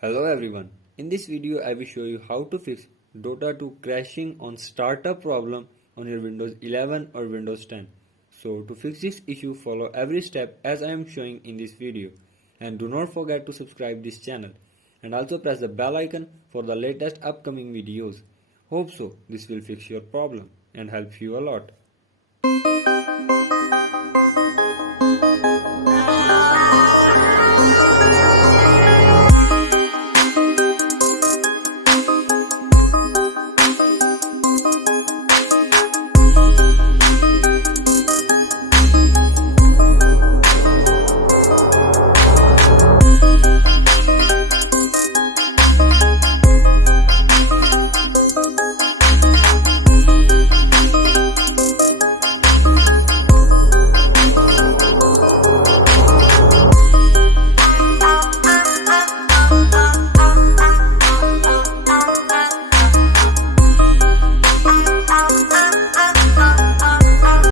Hello everyone, in this video I will show you how to fix Dota 2 crashing on startup problem on your Windows 11 or Windows 10. So to fix this issue, follow every step as I am showing in this video, and do not forget to subscribe this channel and also press the bell icon for the latest upcoming videos. Hope so this will fix your problem and help you a lot.